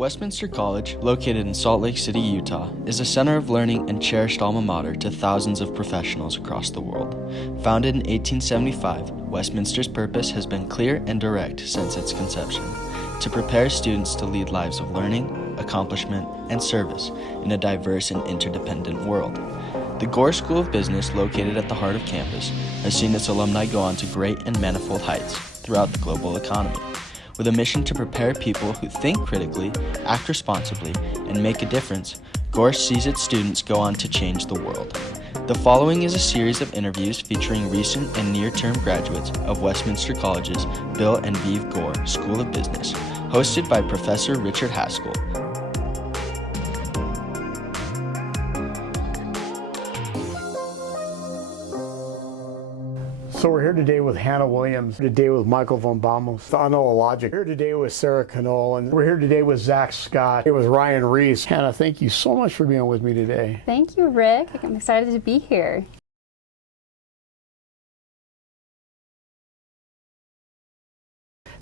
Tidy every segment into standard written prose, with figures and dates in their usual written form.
Westminster College, located in Salt Lake City, Utah, is a center of learning and cherished alma mater to thousands of professionals across the world. Founded in 1875, Westminster's purpose has been clear and direct since its conception: to prepare students to lead lives of learning, accomplishment, and service in a diverse and interdependent world. The Gore School of Business, located at the heart of campus, has seen its alumni go on to great and manifold heights throughout the global economy. With a mission to prepare people who think critically, act responsibly, and make a difference, Gore sees its students go on to change the world. The following is a series of interviews featuring recent and near-term graduates of Westminster College's Bill and Vive Gore School of Business, hosted by Professor Rick Haskell. So we're here today with Hannah Williams, today with Michael von Bamos, I know Logic. Here today with Sarah Knoll, and we're here today with Zach Scott, here with Ryan Reese. Hannah, thank you so much for being with me today. Thank you, Rick. I'm excited to be here.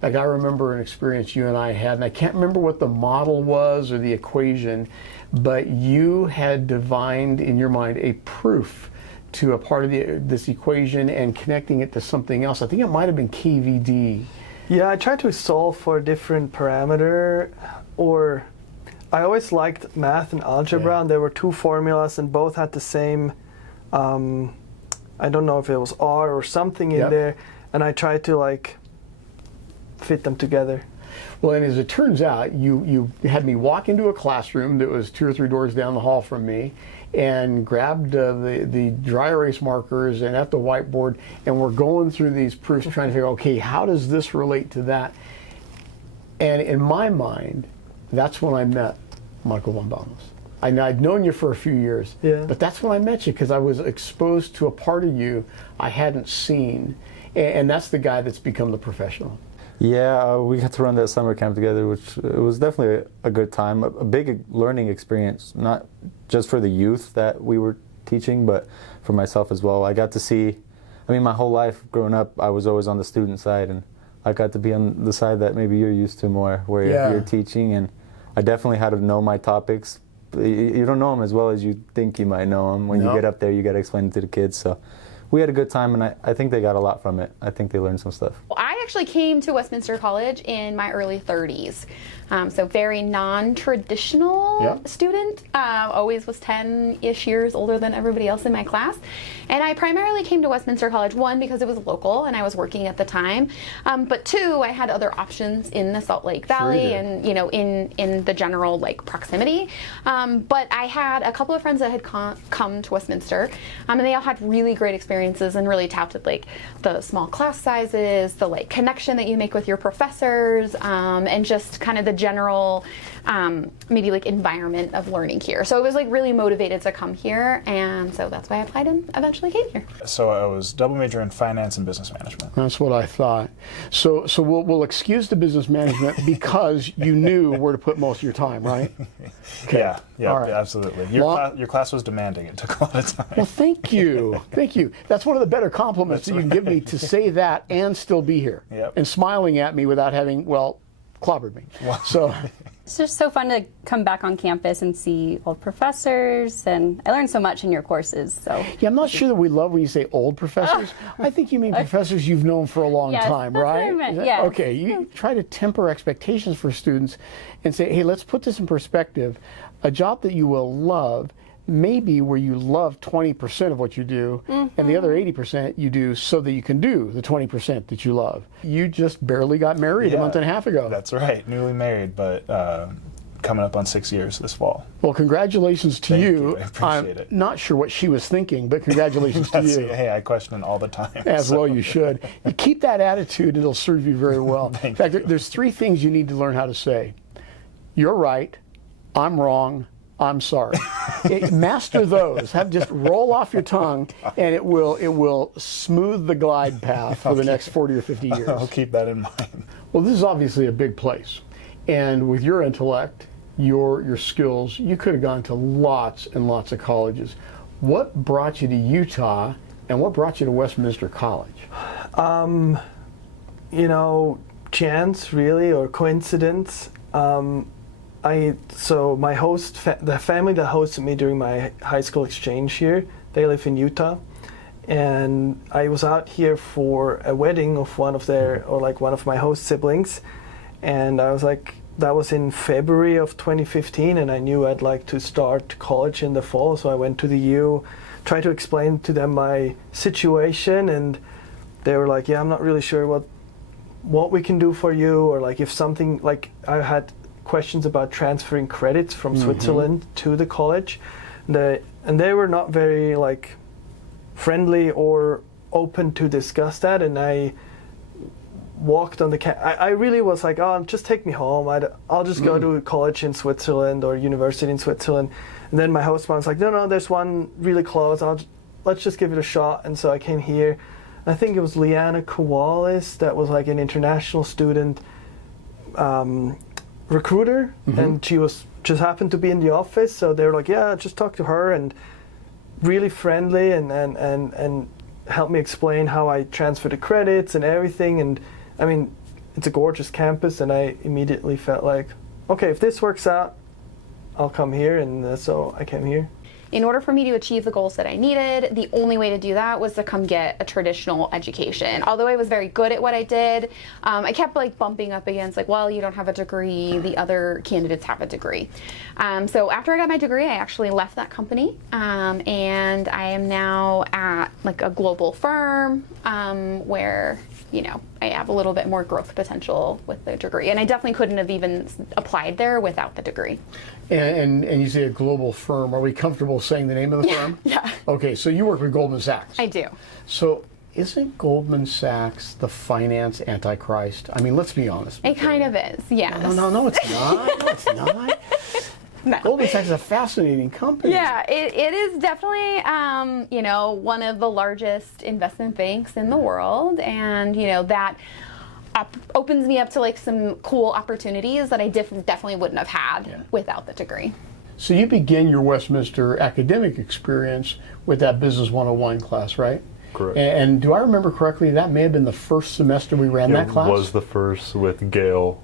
Like, I remember an experience you and I had, and I can't remember what the model was or the equation, but you had divined in your mind a proof to a part of this equation and connecting it to something else. I think it might have been KVD. Yeah, I tried to solve for a different parameter, or I always liked math and algebra, and there were two formulas and both had the same, I don't know if it was R or something in there, and I tried to like fit them together. Well, and as it turns out, you had me walk into a classroom that was 2 or 3 doors down the hall from me, and grabbed the dry erase markers and at the whiteboard, and we're going through these proofs trying to figure out, okay, how does this relate to that? And in my mind, that's when I met Michael von Bamos. I'd known you for a few years, but that's when I met you, because I was exposed to a part of you I hadn't seen, and that's the guy that's become the professional. Yeah, we got to run that summer camp together, which it was definitely a good time, a big learning experience, not just for the youth that we were teaching, but for myself as well. I got to see, I mean, my whole life growing up, I was always on the student side, and I got to be on the side that maybe you're used to more, where you're teaching, and I definitely had to know my topics. You don't know them as well as you think you might know them. When you get up there, you got to explain it to the kids. So we had a good time, and I think they got a lot from it. I think they learned some stuff. I actually came to Westminster College in my early 30s, so very non-traditional student. Always was 10-ish years older than everybody else in my class, and I primarily came to Westminster College, one, because it was local and I was working at the time, but two, I had other options in the Salt Lake Valley and in the general like proximity. But I had a couple of friends that had come to Westminster, and they all had really great experiences and really touted like the small class sizes, the like connection that you make with your professors, and just kind of the general maybe like environment of learning here. So I was like really motivated to come here, and so that's why I applied and eventually came here. So I was double major in finance and business management. That's what I thought. So we'll excuse the business management because you knew where to put most of your time, right? Okay. Yeah, absolutely. Your class was demanding. It took a lot of time. Well, thank you. Thank you. That's one of the better compliments that you can give me, to say that and still be here and smiling at me without having, clobbered me. Wow. So it's just so fun to come back on campus and see old professors, and I learned so much in your courses. So yeah, I'm not sure that we love when you say old professors. I think you mean professors you've known for a long time, that's right? What I meant. Yeah. Okay, you try to temper expectations for students and say, hey, let's put this in perspective. A job that you will love maybe where you love 20% of what you do, and the other 80% you do so that you can do the 20% that you love. You just barely got married a month and a half ago. That's right, newly married, but coming up on 6 years this fall. Well, congratulations to you. I appreciate it. I'm not sure what she was thinking, but congratulations to you. Hey, I question all the time. As well you should. You keep that attitude, it'll serve you very well. In fact, there's 3 things you need to learn how to say. You're right, I'm wrong, I'm sorry. Master those. Just roll off your tongue, and it will smooth the glide path for the next 40 or 50 years. I'll keep that in mind. Well, this is obviously a big place, and with your intellect, your skills, you could have gone to lots and lots of colleges. What brought you to Utah, and what brought you to Westminster College? You know, chance, really, or coincidence. So my the family that hosted me during my high school exchange year, they live in Utah, and I was out here for a wedding of one of my host siblings, and I was like, that was in February of 2015, and I knew I'd like to start college in the fall, so I went to the U, tried to explain to them my situation, and they were like, yeah, I'm not really sure what we can do for you, or like if something, like I had questions about transferring credits from Switzerland to the college, and they were not very like friendly or open to discuss that, and I walked on the I really was like, oh, just take me home, I'll just go to college in Switzerland or university in Switzerland. And then my host mom was like, no, there's one really close, let's just give it a shot. And so I came here. I think it was Liana Kowalis that was like an international student recruiter, and she just happened to be in the office, so they were like, yeah, just talk to her, and really friendly, and helped me explain how I transfer the credits and everything. And I mean, it's a gorgeous campus, and I immediately felt like, okay, if this works out, I'll come here, and so I came here. In order for me to achieve the goals that I needed, the only way to do that was to come get a traditional education. Although I was very good at what I did, I kept like bumping up against like, well, you don't have a degree, the other candidates have a degree. So after I got my degree, I actually left that company, and I am now at like a global firm where, you know, I have a little bit more growth potential with the degree, and I definitely couldn't have even applied there without the degree. And you say a global firm. Are we comfortable saying the name of the firm? Yeah. Okay, so you work with Goldman Sachs. I do. So isn't Goldman Sachs the finance antichrist? I mean, let's be honest. It kind of is, yes. No, it's not. No, it's not. No. Goldman Sachs is a fascinating company. Yeah, it is definitely, you know, one of the largest investment banks in the world, and, you know, that opens me up to like some cool opportunities that I definitely wouldn't have had without the degree. So you begin your Westminster academic experience with that Business 101 class, right? Correct. And do I remember correctly, that may have been the first semester we ran that class? It was the first with Gail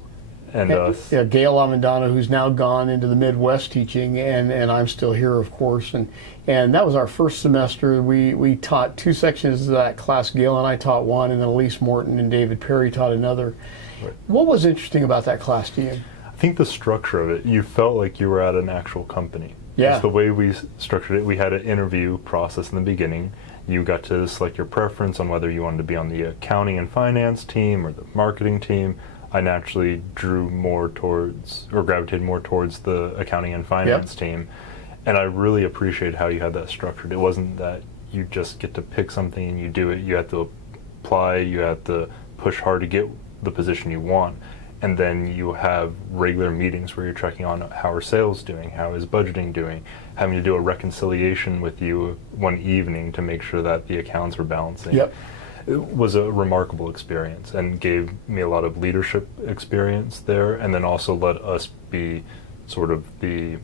and us. Yeah, Gail Amandano, who's now gone into the Midwest teaching, and I'm still here, of course. And that was our first semester. We taught two sections of that class. Gail and I taught one, and then Elise Morton and David Perry taught another. Right. What was interesting about that class to you? I think the structure of it, you felt like you were at an actual company. Yeah. Just the way we structured it, we had an interview process in the beginning. You got to select your preference on whether you wanted to be on the accounting and finance team or the marketing team. I naturally drew more towards, or gravitated more towards, the accounting and finance team. And I really appreciate how you had that structured. It wasn't that you just get to pick something and you do it. You have to apply, you have to push hard to get the position you want. And then you have regular meetings where you're checking on how are sales doing, how is budgeting doing, having to do a reconciliation with you one evening to make sure that the accounts were balancing. Yep. It was a remarkable experience and gave me a lot of leadership experience there, and then also let us be sort of the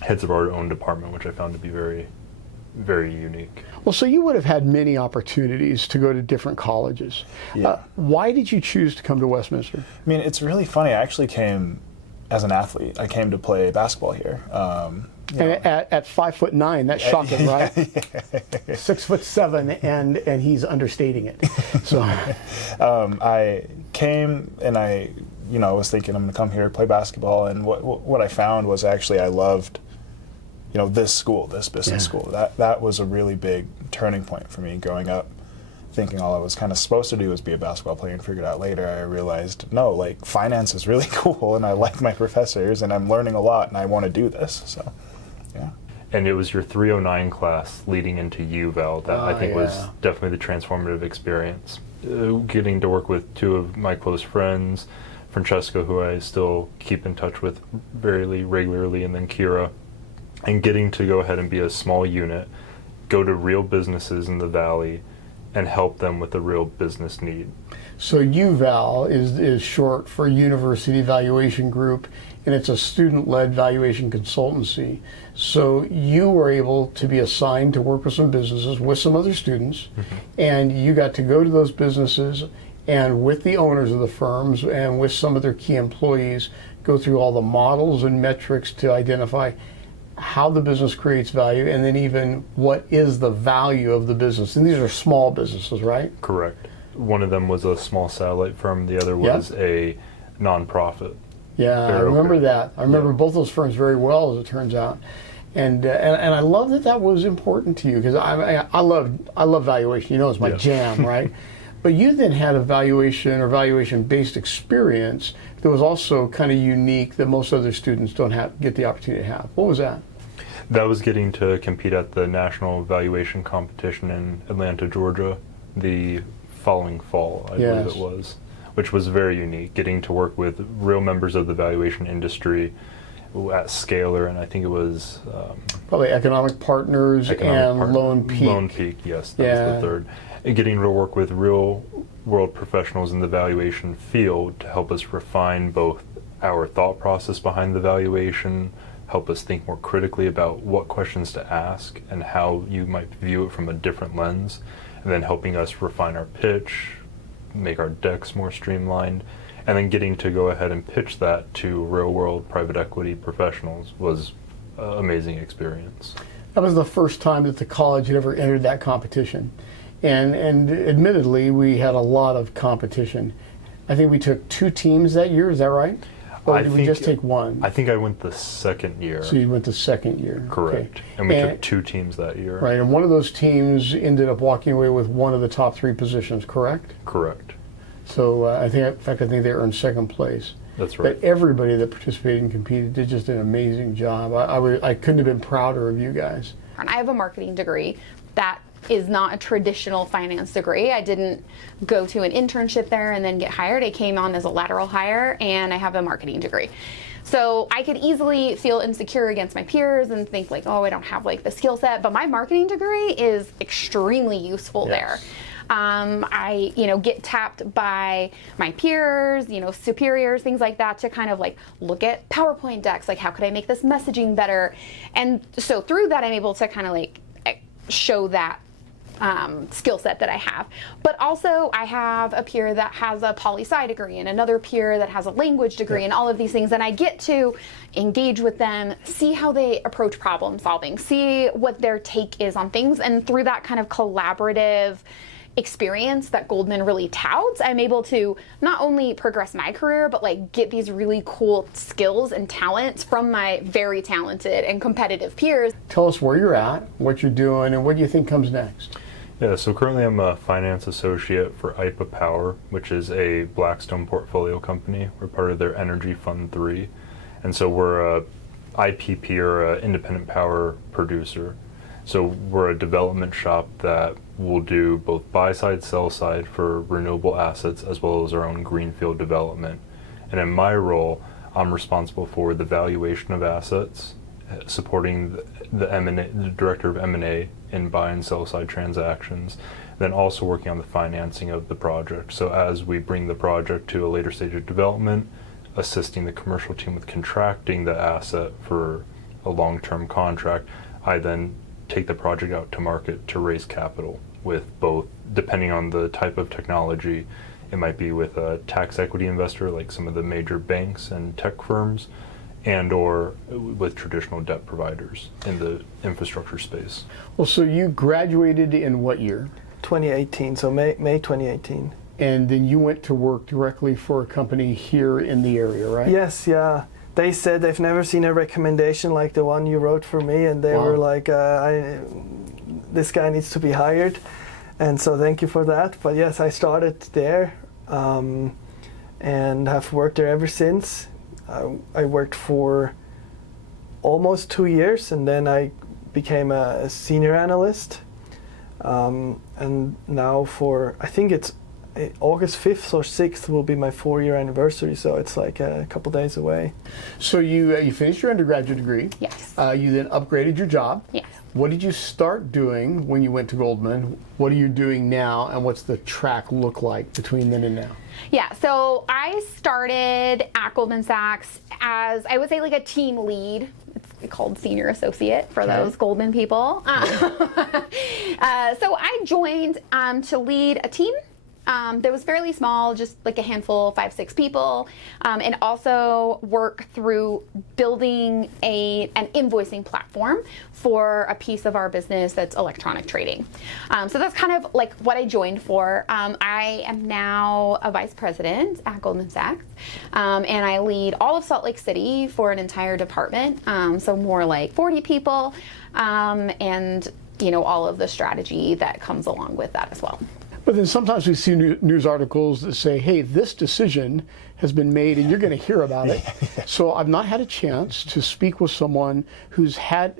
heads of our own department, which I found to be very, very unique. Well, so you would have had many opportunities to go to different colleges. Yeah. Why did you choose to come to Westminster? I mean, it's really funny. I actually came as an athlete. I came to play basketball here. At 5'9", that's shocking, right? 6'7", and he's understating it. So I came and I was thinking I'm going to come here play basketball, and what I found was actually I loved, this school, this business school. That was a really big turning point for me growing up. Thinking all I was kind of supposed to do was be a basketball player, and figured out later I realized, no, like finance is really cool, and I like my professors, and I'm learning a lot, and I want to do this. So, yeah. And it was your 309 class leading into UVal that I think was definitely the transformative experience. Getting to work with two of my close friends, Francesca, who I still keep in touch with very regularly, and then Kira, and getting to go ahead and be a small unit, go to real businesses in the Valley, and help them with a real business need. So UVal is short for University Valuation Group, and it's a student-led valuation consultancy. So you were able to be assigned to work with some businesses with some other students, and you got to go to those businesses and with the owners of the firms and with some of their key employees, go through all the models and metrics to identify how the business creates value, and then even what is the value of the business. And these are small businesses, right? Correct. One of them was a small satellite firm. The other was a nonprofit. Yeah, I remember that. I remember both those firms very well, as it turns out. And I love that was important to you, because I love valuation. You know, it's my jam, right? But you then had a valuation or valuation-based experience that was also kind of unique that most other students don't get the opportunity to have. What was that? That was getting to compete at the National Valuation Competition in Atlanta, Georgia, the following fall, I believe it was, which was very unique, getting to work with real members of the valuation industry at Scalar, and I think it was... probably Economic Partners and Lone Peak. Lone Peak, yes, that was the third. And getting to work with real world professionals in the valuation field to help us refine both our thought process behind the valuation, help us think more critically about what questions to ask and how you might view it from a different lens, and then helping us refine our pitch, make our decks more streamlined, and then getting to go ahead and pitch that to real-world private equity professionals was an amazing experience. That was the first time that the college had ever entered that competition. And admittedly, we had a lot of competition. I think we took 2 teams that year, is that right? Or did we just take 1? I think I went the second year. So you went the second year. Correct. Okay. And we took 2 teams that year. Right, and one of those teams ended up walking away with one of the top 3 positions, correct? Correct. So I think they earned second place. That's right. But everybody that participated and competed did just an amazing job. I couldn't have been prouder of you guys. I have a marketing degree that is not a traditional finance degree. I didn't go to an internship there and then get hired. I came on as a lateral hire, and I have a marketing degree. So I could easily feel insecure against my peers and think like, oh, I don't have like the skill set, but my marketing degree is extremely useful there. I, get tapped by my peers, superiors, things like that, to kind of like look at PowerPoint decks, like how could I make this messaging better? And so through that, I'm able to kind of like show that skill set that I have. But also I have a peer that has a poli-sci degree and another peer that has a language degree and all of these things, and I get to engage with them, see how they approach problem solving, see what their take is on things, and through that kind of collaborative experience that Goldman really touts, I'm able to not only progress my career, but like get these really cool skills and talents from my very talented and competitive peers. Tell us where you're at, what you're doing, and what do you think comes next? Yeah, so currently I'm a finance associate for IPA Power, which is a Blackstone portfolio company. We're part of their Energy Fund 3. And so we're a IPP, or an independent power producer. So we're a development shop that will do both buy-side, sell-side for renewable assets, as well as our own greenfield development. And in my role, I'm responsible for the valuation of assets, supporting the director of M&A in buy and sell side transactions, then also working on the financing of the project. So as we bring the project to a later stage of development, assisting the commercial team with contracting the asset for a long-term contract, I then take the project out to market to raise capital with both, depending on the type of technology, it might be with a tax equity investor like some of the major banks and tech firms, and or with traditional debt providers in the infrastructure space. Well, so you graduated in what year? 2018, so May 2018. And then you went to work directly for a company here in the area, right? Yes, yeah. They said they've never seen a recommendation like the one you wrote for me, and they were like, this guy needs to be hired. And so thank you for that. But yes, I started there and have worked there ever since. I worked for almost 2 years, and then I became a senior analyst. And now I think it's August 5th or 6th will be my 4-year anniversary, so it's like a couple days away. So you finished your undergraduate degree. Yes. You then upgraded your job. Yes. What did you start doing when you went to Goldman? What are you doing now, and what's the track look like between then and now? Yeah, so I started at Goldman Sachs as, I would say, like a team lead. It's called senior associate for those Goldman people. So I joined to lead a team that was fairly small, just like a handful, 5, 6 people, and also work through building an invoicing platform for a piece of our business that's electronic trading. So that's kind of like what I joined for. I am now a vice president at Goldman Sachs, and I lead all of Salt Lake City for an entire department, so more like 40 people, and all of the strategy that comes along with that as well. But then sometimes we see news articles that say, hey, this decision has been made and you're going to hear about it. So I've not had a chance to speak with someone who's had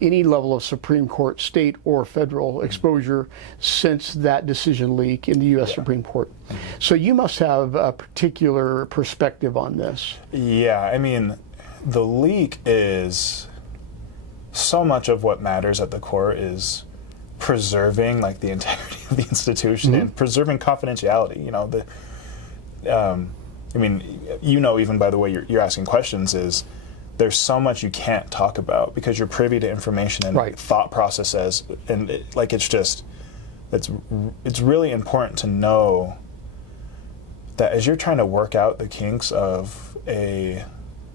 any level of Supreme Court, state or federal exposure since that decision leak in the U.S. Supreme Court. So you must have a particular perspective on this. Yeah, I mean, the leak is so much of what matters at the core is preserving like the integrity of the institution and preserving confidentiality. I mean, even by the way you're asking questions, is there's so much you can't talk about because you're privy to information and thought processes, and it's really important to know that as you're trying to work out the kinks of a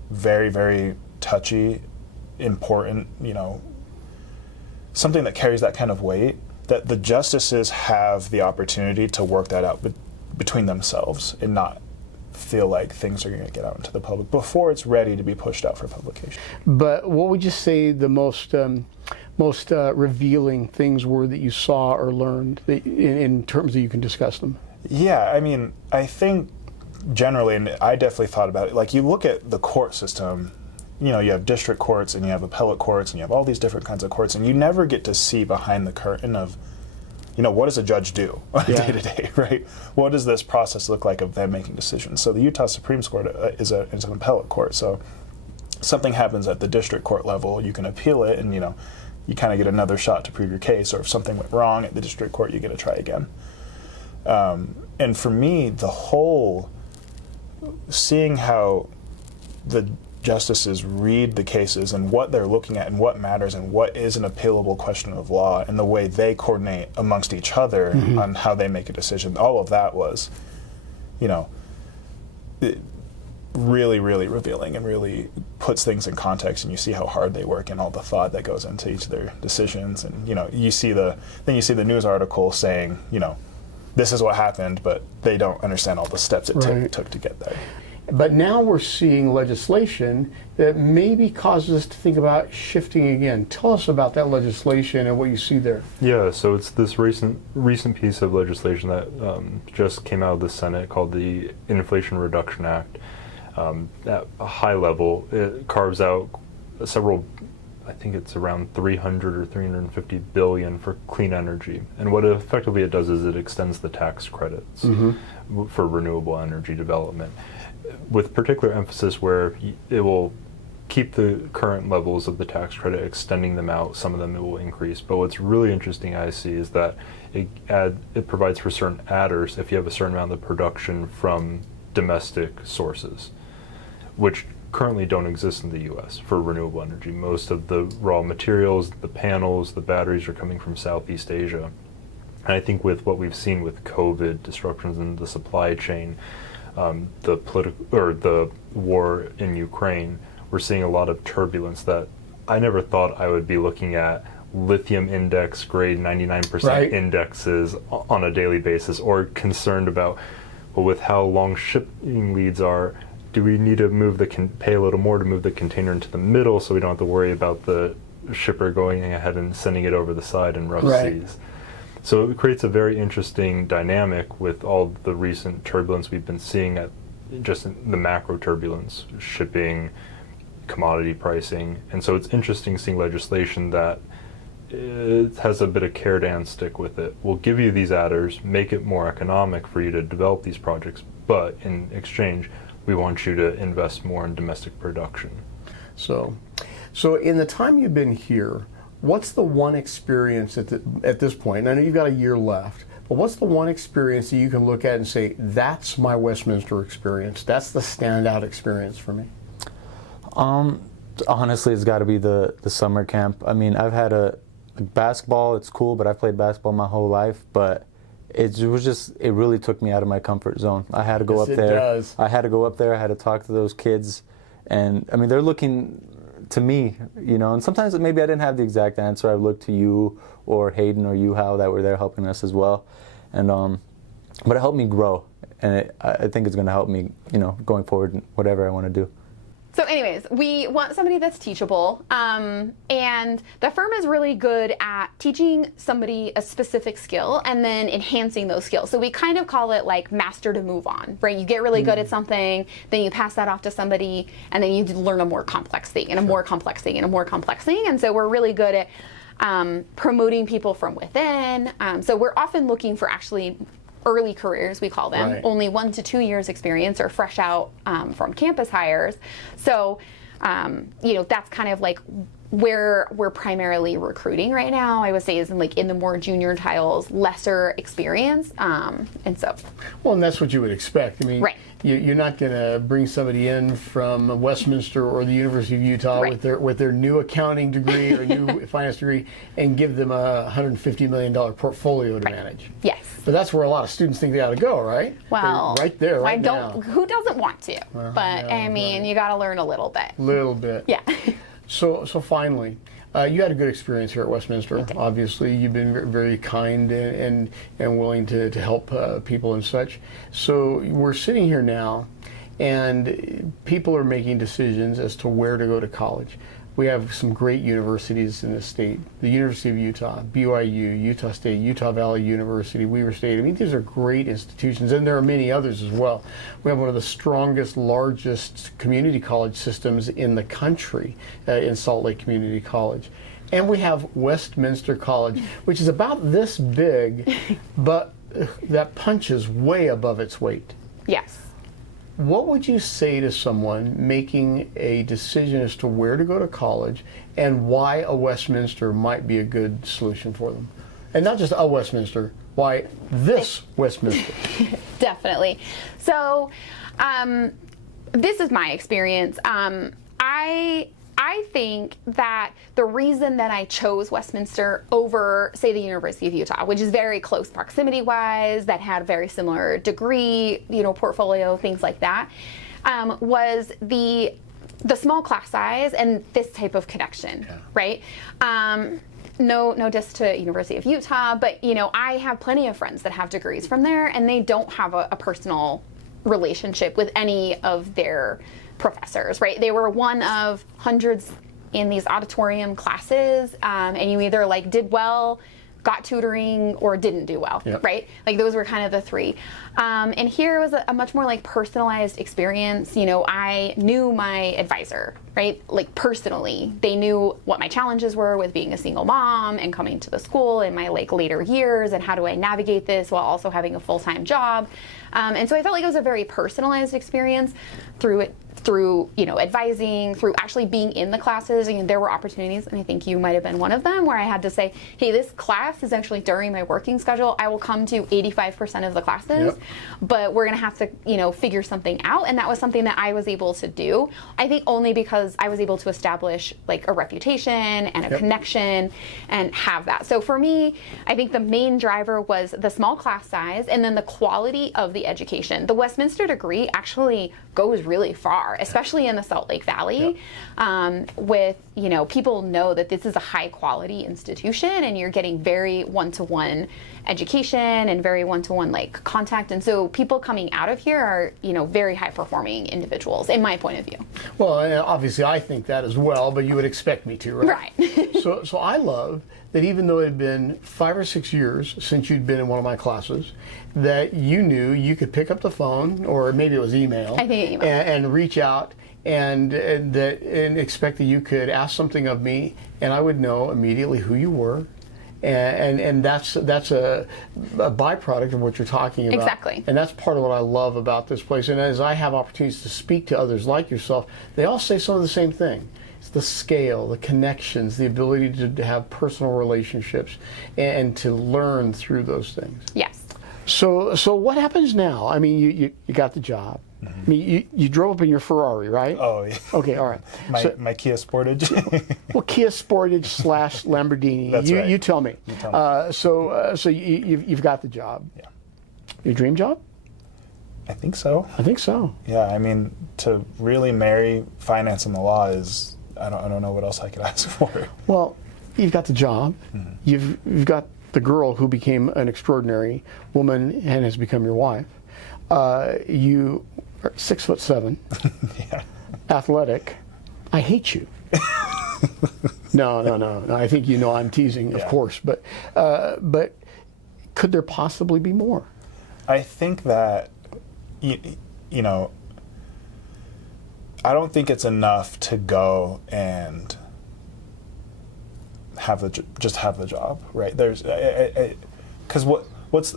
very, very touchy, important, something that carries that kind of weight, that the justices have the opportunity to work that out between themselves and not feel like things are going to get out into the public before it's ready to be pushed out for publication. But what would you say the most revealing things were that you saw or learned in terms that you can discuss them? Yeah, I mean, I think generally, and I definitely thought about it, like you look at the court system, you have district courts and you have appellate courts and you have all these different kinds of courts, and you never get to see behind the curtain of, what does a judge do on a day-to-day, right? What does this process look like of them making decisions? So the Utah Supreme Court is an appellate court, so something happens at the district court level, you can appeal it, and you kind of get another shot to prove your case, or if something went wrong at the district court, you get to try again. And for me, the whole seeing how the justices read the cases and what they're looking at and what matters and what is an appealable question of law and the way they coordinate amongst each other on how they make a decision, all of that was, really, really revealing and really puts things in context, and you see how hard they work and all the thought that goes into each of their decisions. And you see the news article saying, this is what happened, but they don't understand all the steps it took to get there. But now we're seeing legislation that maybe causes us to think about shifting again. Tell us about that legislation and what you see there. Yeah, so it's this recent piece of legislation that just came out of the Senate called the Inflation Reduction Act. At a high level, it carves out several, I think it's around 300 or 350 billion for clean energy. And what effectively it does is it extends the tax credits for renewable energy development, with particular emphasis where it will keep the current levels of the tax credit, extending them out. Some of them it will increase. But what's really interesting I see is that it provides for certain adders if you have a certain amount of production from domestic sources, which currently don't exist in the U.S. for renewable energy. Most of the raw materials, the panels, the batteries are coming from Southeast Asia. And I think with what we've seen with COVID, disruptions in the supply chain, the war in Ukraine, we're seeing a lot of turbulence that I never thought I would be looking at. Lithium index grade 99% indexes on a daily basis, or concerned about, well, with how long shipping leads are, do we need to pay a little more to move the container into the middle so we don't have to worry about the shipper going ahead and sending it over the side in rough seas? So it creates a very interesting dynamic with all the recent turbulence we've been seeing at just the macro turbulence, shipping, commodity pricing. And so it's interesting seeing legislation that it has a bit of carrot and stick with it. We'll give you these adders, make it more economic for you to develop these projects, but in exchange, we want you to invest more in domestic production. So in the time you've been here, what's the one experience at this point? I know you've got a year left, but what's the one experience that you can look at and say, that's my Westminster experience, that's the standout experience for me? Honestly, it's got to be the summer camp. I mean, I've had basketball, it's cool, but I've played basketball my whole life, but it really took me out of my comfort zone. I had to go Yes, up there. It does. I had to go up there. I had to talk to those kids, and I mean, they're looking to me, you know. And sometimes maybe I didn't have the exact answer. I looked to you or Hayden or you, Hal, that were there helping us as well, and but it helped me grow, and I think it's going to help me, you know, going forward in whatever I want to do. So anyways, we want somebody that's teachable, and the firm is really good at teaching somebody a specific skill and then enhancing those skills. So we kind of call it like master to move on, right? You get really good at something, then you pass that off to somebody, and then you learn a more complex thing and a more complex thing and a more complex thing. And so we're really good at promoting people from within. So we're often looking for actually early careers, we call them, only 1 to 2 years experience or fresh out from campus hires. So, you know, that's kind of like where we're primarily recruiting right now, I would say, is in the more junior tiles, lesser experience. And so. Well, and that's what you would expect. I mean, you're not going to bring somebody in from Westminster or the University of Utah with their new accounting degree or new finance degree and give them a $150 million portfolio to manage. Yes. But that's where a lot of students think they ought to go, right? Well, they're right there, right now. Who doesn't want to? But I mean, you got to learn a little bit. Little bit. Yeah. So finally, you had a good experience here at Westminster. Obviously, you've been very kind and willing to help people and such. So we're sitting here now, and people are making decisions as to where to go to college. We have some great universities in the state: the University of Utah, BYU, Utah State, Utah Valley University, Weaver State. I mean, these are great institutions, and there are many others as well. We have one of the strongest, largest community college systems in the country in Salt Lake Community College. And we have Westminster College, which is about this big, but that punches way above its weight. Yes. What would you say to someone making a decision as to where to go to college and why a Westminster might be a good solution for them? And not just a Westminster, why this Westminster? Definitely. So, this is my experience. I think that the reason that I chose Westminster over, say, the University of Utah, which is very close proximity-wise, that had a very similar degree, you know, portfolio, things like that, was the small class size and this type of connection, right? No diss to University of Utah, but, you know, I have plenty of friends that have degrees from there, and they don't have a personal relationship with any of their professors, right? They were one of hundreds in these auditorium classes, and you either like did well, got tutoring, or didn't do well, right? Like those were kind of the three. And here was a much more like personalized experience. You know, I knew my advisor, right? Like personally, they knew what my challenges were with being a single mom and coming to the school in my like later years, and how do I navigate this while also having a full-time job. And so I felt like it was a very personalized experience through, you know, advising, through actually being in the classes. And there were opportunities, and I think you might have been one of them, where I had to say, hey, this class is actually during my working schedule. I will come to 85% of the classes, but we're going to have to, you know, figure something out. And that was something that I was able to do, I think only because I was able to establish like a reputation and a connection and have that. So for me, I think the main driver was the small class size and then the quality of the education. The Westminster degree actually goes really far, especially in the Salt Lake Valley, with, you know, people know that this is a high quality institution and you're getting very one-to-one education and very one-to-one like contact. And so people coming out of here are, you know, very high performing individuals in my point of view. Well, obviously I think that as well, but you would expect me to, right? Right. So I love that even though it had been 5 or 6 years since you'd been in one of my classes, that you knew you could pick up the phone, or maybe it was email, I think email. And reach out and expect that you could ask something of me, and I would know immediately who you were. And that's a byproduct of what you're talking about. Exactly. And that's part of what I love about this place. And as I have opportunities to speak to others like yourself, they all say some of the same thing. It's the scale, the connections, the ability to have personal relationships and to learn through those things. Yes. So what happens now? I mean, you got the job. I mean, you drove up in your Ferrari, right? Oh, yeah. Okay, all right. My Kia Sportage. Well, Kia Sportage / Lamborghini. That's right. You tell me. You tell me. So you've got the job. Yeah. Your dream job? I think so. I think so. Yeah, I mean, to really marry finance and the law is, I don't know what else I could ask for. Well, you've got the job. You've got the girl who became an extraordinary woman and has become your wife. You are 6'7", Yeah. athletic. I hate you. No. I think you know I'm teasing, of Yeah. course, but could there possibly be more? I think that, you know, I don't think it's enough to go and just have the job, right? There's, because what's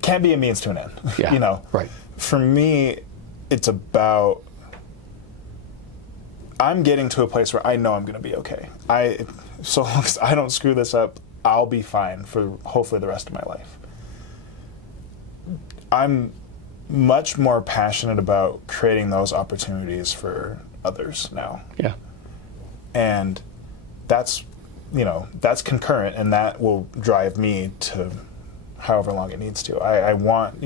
can't be a means to an end. Yeah, you know, right. For me, it's about I'm getting to a place where I know I'm going to be okay. So long as I don't screw this up, I'll be fine for hopefully the rest of my life. I'm much more passionate about creating those opportunities for others now. Yeah. And that's concurrent, and that will drive me to however long it needs to. I want,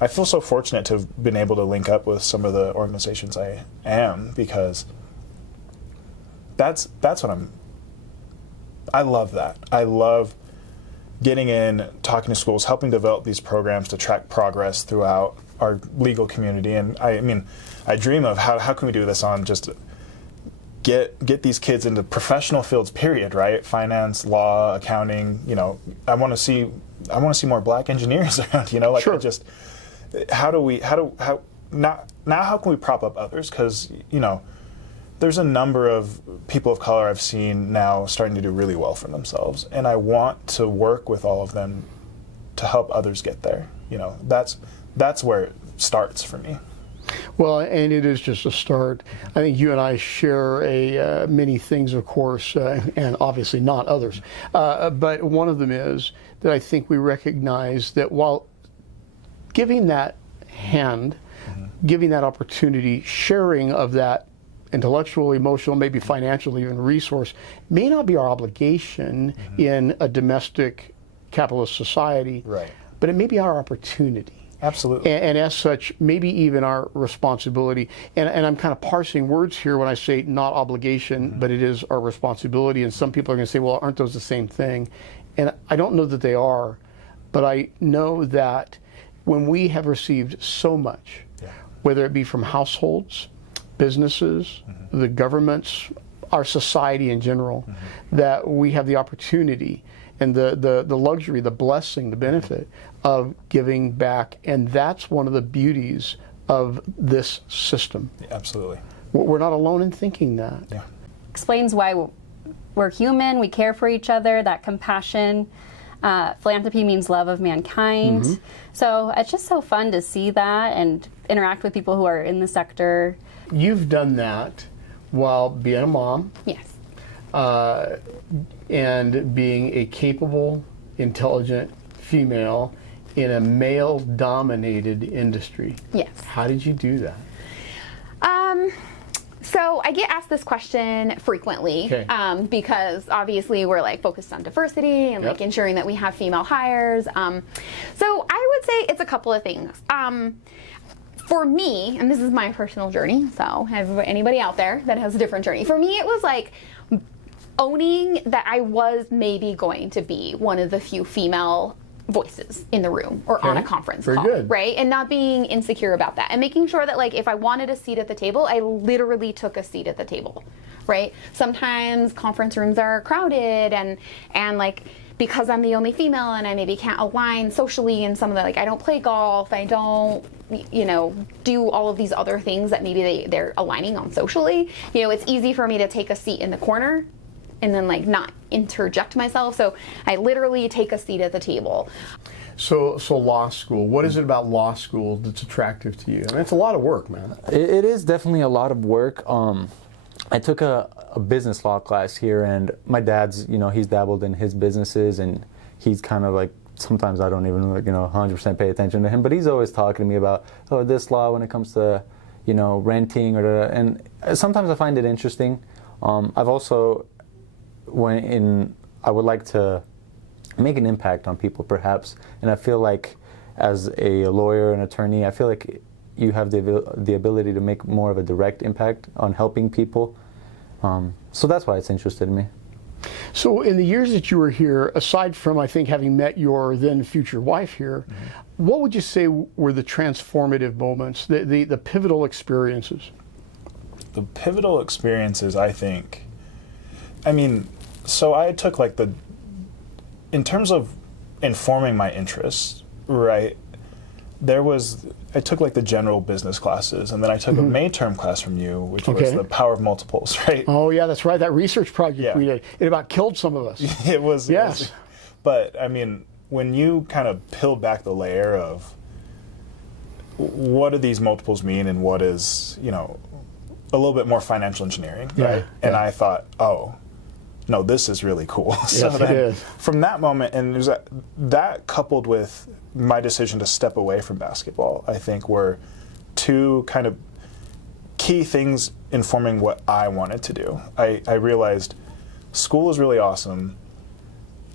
I feel so fortunate to have been able to link up with some of the organizations I am, because that's what I love that. I love getting in, talking to schools, helping develop these programs to track progress throughout our legal community. And I dream of how can we do this on just get these kids into professional fields, period, right? Finance, law, accounting, I want to see more black engineers around, Sure. How can we prop up others? Because, there's a number of people of color I've seen now starting to do really well for themselves, and I want to work with all of them to help others get there. That's where it starts for me. Well, and it is just a start. I think you and I share many things, of course, and obviously not others. But one of them is that I think we recognize that while giving that hand, giving that opportunity, sharing of that intellectual, emotional, maybe financial, even resource, may not be our obligation in a domestic capitalist society, Right. but it may be our opportunity. Absolutely. And as such, maybe even our responsibility. And I'm kind of parsing words here when I say not obligation, but it is our responsibility. And some people are going to say, well, aren't those the same thing? And I don't know that they are, but I know that when we have received so much, whether it be from households, businesses, the governments, our society in general, that we have the opportunity and the luxury, the blessing, the benefit of giving back. And that's one of the beauties of this system. Yeah, absolutely. We're not alone in thinking that. Yeah. Explains why we're human, we care for each other, that compassion. Philanthropy means love of mankind. So it's just so fun to see that and interact with people who are in the sector. You've done that while being a mom. Yes. And being a capable, intelligent female in a male-dominated industry. Yes. How did you do that? So I get asked this question frequently, Okay. Because obviously we're focused on diversity and Yep. ensuring that we have female hires. So I would say it's a couple of things. For me, and this is my personal journey, so anybody out there that has a different journey, for me it was owning that I was maybe going to be one of the few female voices in the room or on a conference Very call, good. right? And not being insecure about that, and making sure that if I wanted a seat at the table, I literally took a seat at the table, right? Sometimes conference rooms are crowded, and because I'm the only female and I maybe can't align socially in some of the I don't play golf, I don't do all of these other things that maybe they're aligning on socially. It's easy for me to take a seat in the corner and then not interject myself. So I literally take a seat at the table. So law school, what is it about law school that's attractive to you? I mean, it's a lot of work, man. It is definitely a lot of work. I took a business law class here, and my dad's, he's dabbled in his businesses, and he's kind of sometimes I don't even 100% pay attention to him, but he's always talking to me about this law when it comes to renting and sometimes I find it interesting. I've also I would like to make an impact on people perhaps, and I feel like as a lawyer and attorney, I feel like you have the ability to make more of a direct impact on helping people. So that's why it's interested in me. So in the years that you were here, aside from, I think, having met your then future wife here, what would you say were the transformative moments, the pivotal experiences? The pivotal experiences, I think, so I took in terms of informing my interests, right, I took the general business classes, and then I took a May term class from you, which was the power of multiples, right? Oh yeah, that's right. That research project we did, it about killed some of us. It was. Yes. But when you kind of peel back the layer of what do these multiples mean, and what is a little bit more financial engineering, right? And I thought, oh, no, this is really cool. So yes, it is. From that moment, and there's that coupled with my decision to step away from basketball, I think were two kind of key things informing what I wanted to do. I realized school is really awesome.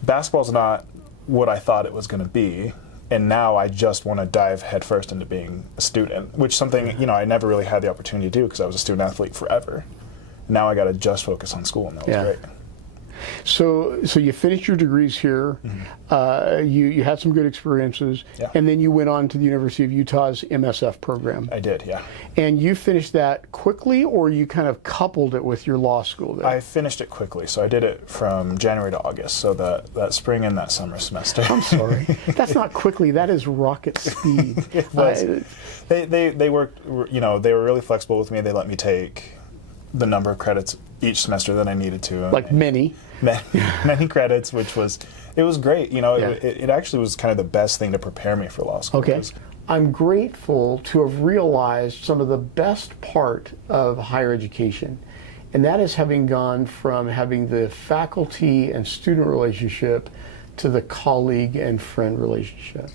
Basketball's not what I thought it was going to be. And now I just want to dive headfirst into being a student, which something, I never really had the opportunity to do because I was a student athlete forever. Now I got to just focus on school, and that was great. So you finished your degrees here, you had some good experiences, and then you went on to the University of Utah's MSF program. I did, yeah. And you finished that quickly, or you kind of coupled it with your law school there? I finished it quickly, so I did it from January to August, so that spring and that summer semester. I'm sorry. That's not quickly, that is rocket speed. It was. They worked, they were really flexible with me. They let me take the number of credits each semester that I needed to. Many credits, which was great. It actually was kind of the best thing to prepare me for law school. Okay. I'm grateful to have realized some of the best part of higher education, and that is having gone from having the faculty and student relationship to the colleague and friend relationship.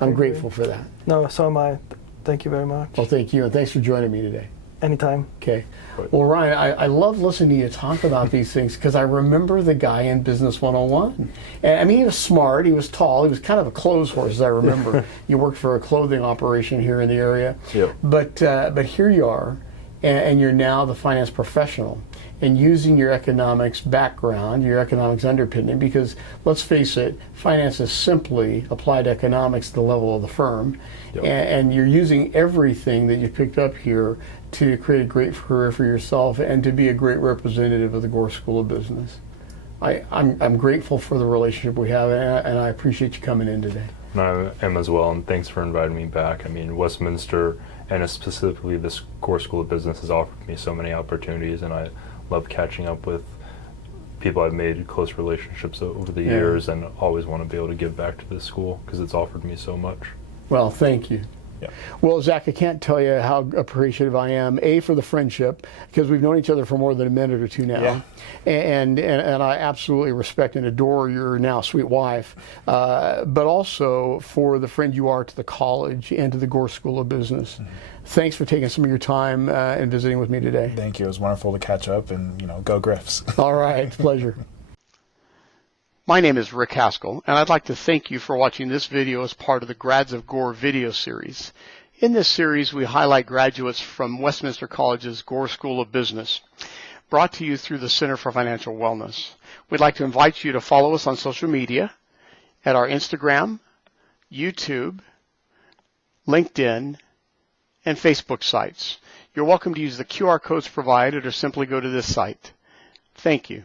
I'm grateful for that. No, so am I. Thank you very much. Well, thank you, and thanks for joining me today. Anytime. Okay. Well, Ryan, I love listening to you talk about these things because I remember the guy in Business 101. And he was smart, he was tall, he was kind of a clothes horse, as I remember. You worked for a clothing operation here in the area. Yep. But here you are, and you're now the finance professional, and using your economics background, your economics underpinning, because let's face it, finance is simply applied economics at the level of the firm. Yep. And you're using everything that you picked up here to create a great career for yourself and to be a great representative of the Gore School of Business. I'm grateful for the relationship we have, and I appreciate you coming in today. I am as well, and thanks for inviting me back. Westminster, and specifically this Gore School of Business, has offered me so many opportunities, and I love catching up with people I've made close relationships over the years, and always want to be able to give back to this school because it's offered me so much. Well, thank you. Yeah. Well, Zach, I can't tell you how appreciative I am, A, for the friendship, because we've known each other for more than a minute or two now, and I absolutely respect and adore your now sweet wife, but also for the friend you are to the college and to the Gore School of Business. Mm-hmm. Thanks for taking some of your time and visiting with me today. Thank you. It was wonderful to catch up, and go Griffs. All right, pleasure. My name is Rick Haskell, and I'd like to thank you for watching this video as part of the Grads of Gore video series. In this series, we highlight graduates from Westminster College's Gore School of Business, brought to you through the Center for Financial Wellness. We'd like to invite you to follow us on social media at our Instagram, YouTube, LinkedIn, and Facebook sites. You're welcome to use the QR codes provided or simply go to this site. Thank you.